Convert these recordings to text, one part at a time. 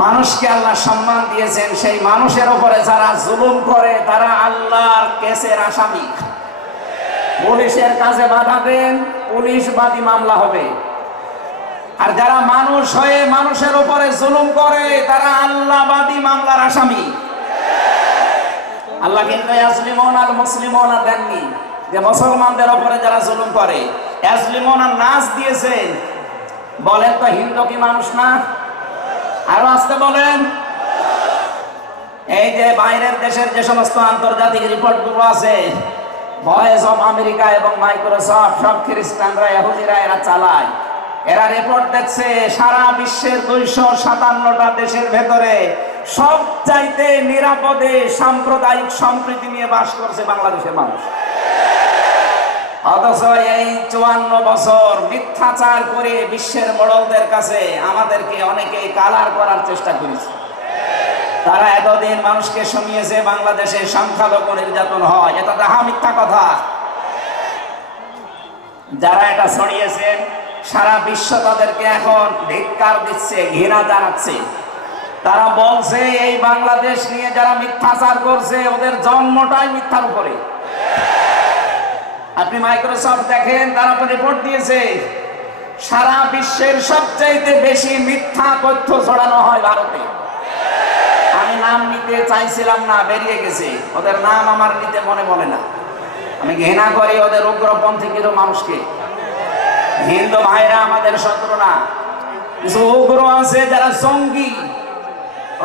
মানুষকে আল্লাহ সম্মান দিয়েছেন, সেই মানুষের উপরে যারা জুলুম করে তারা আল্লাহর কেসের আসামি। পুলিশের কাছে বাধা দেন, পুলিশ বাদী মামলা হবে। আর যারা মানুষ হয়ে মানুষের উপরে জুলুম করে তারা আল্লাহবাদী মামলার আসামি। আল্লাহ কিন্তু ইয়াজলিমুন আল মুসলিমুনা দেননি, যে মুসলমানদের উপরে যারা জুলুম করে ইয়াজলিমুনা নাস দিয়েছেন। বলেন তো হিন্দু কি মানুষ না? আরো আসতে বলেন। এই যে বাইরের দেশের যে সমস্ত আন্তর্জাতিক রিপোর্টগুলো আছে, ভয়েস অফ আমেরিকা এবং মাইক্রোসফট, সব খ্রিস্টানরা ইহুদিরা এরা চালায়। এরা রিপোর্ট দেখছে সারা বিশ্বের 257টা দেশের ভেতরে সবচাইতে নিরাপদে সাম্প্রদায়িক সম্প্রীতি নিয়ে বাস করছে বাংলাদেশের মানুষ। অথচ এই 54 বছর মিথ্যাচার করে বিশ্বের মোড়লদের কাছে আমাদেরকে অনেকেই কালার করার চেষ্টা করেছে। তারা এতদিন মানুষকে শুনিয়েছে বাংলাদেশে সংখ্যালঘু নির্যাতন হয়, এটা তাহা মিথ্যা কথা। যারা এটা ছড়িয়েছেন সারা বিশ্ব তাদেরকে এখন ধিক্কার দিচ্ছে, ঘৃণা জানাচ্ছে। তারা বলছে এই বাংলাদেশ নিয়ে যারা মিথ্যাচার করছে ওদের জন্মটাই মিথ্যার উপরে। আপনি মাইক্রোসফট দেখেন, তারা রিপোর্ট দিয়েছে সারা বিশ্বের সবচাইতে বেশি মিথ্যা তথ্য ছড়ানো হয় ভারতে। আমি নাম নিতে চাইছিলাম না, বেরিয়ে গেছে। ওদের নাম আমার নিতে মনে বলে না। আমি ঘৃণা করি ওদের উগ্রপন্থী কিছু মানুষকে। হিন্দু ভাইরা আমাদের শত্রু না, কিছু উগ্র আছে যারা জঙ্গি,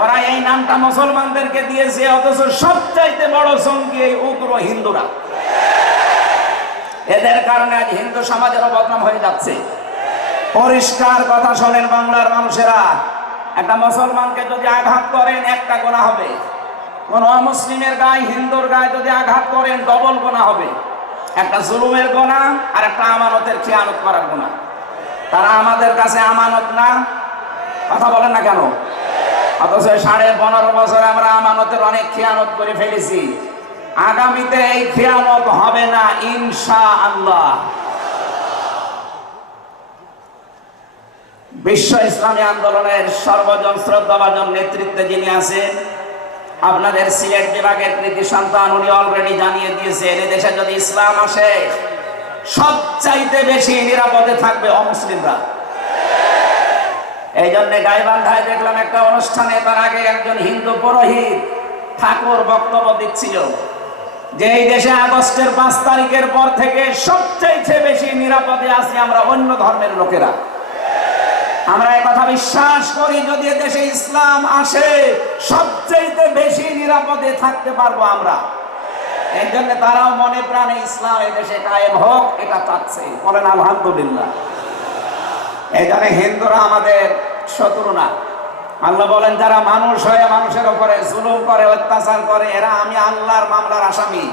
ওরা এই নামটা মুসলমানদেরকে দিয়েছে। অথচ সবচাইতে বড় জঙ্গি এই উগ্র হিন্দুরা। এদের কারণে আজ হিন্দু সমাজের বদনাম হয়ে যাচ্ছে। পরিষ্কার কথা শোনেন বাংলার মানুষেরা, একটা মুসলমানকে যদি আঘাত করেন একটা গুনাহ হবে, কোন অমুসলিমের গায়ে হিন্দুর গায়ে যদি আঘাত করেন ডবল গুনাহ হবে। একটা জুলুমের গুনাহ আর একটা আমানতের খিয়ানত করার গুনাহ। তারা আমাদের কাছে আমানত না, কথা বলেন না কেন? অথচ 15.5 বছর আমরা আমানতের অনেক খিয়ানত করে ফেলেছি। আগামীতে এই খিয়ানত হবে না ইনশাআল্লাহ। বিশ্ব ইসলামী আন্দোলনের সর্বজন শ্রদ্ধাভাজন নেতৃত্বে যিনি আছেন, আপনাদের সিলেট বিভাগের কৃতি সন্তান, উনি অলরেডি জানিয়ে দিয়েছেন এদেশে যদি ইসলাম আসে সবচাইতে বেশি নিরাপদে থাকবে অমুসলিমরা। এই জন্য গাইবান্ধায় দেখলাম একটা অনুষ্ঠানে, তার আগে একজন হিন্দু পুরোহিত ঠাকুর বক্তব্য দিচ্ছিল যে এই দেশে আগস্টের 5 তারিখের পর থেকে সবচাইতে বেশি নিরাপদে আছি আমরা অন্য ধর্মের লোকেরা। আমরা এই কথা বিশ্বাস করি, যদি দেশে ইসলাম আসে সবচাইতে বেশি নিরাপদে থাকতে পারবো আমরা। এই জন্য তারাও মনে প্রাণে ইসলাম এই দেশে কায়েম হোক এটা চাচ্ছে। বলেন আলহামদুলিল্লাহ। এই জন্য হিন্দুরা আমাদের শত্রু না। আল্লাহ বলেন যারা মানুষ হয়ে মানুষের উপরে জুলুম করে, অত্যাচার করে, এরা আমি আল্লাহর মামলার আসামি।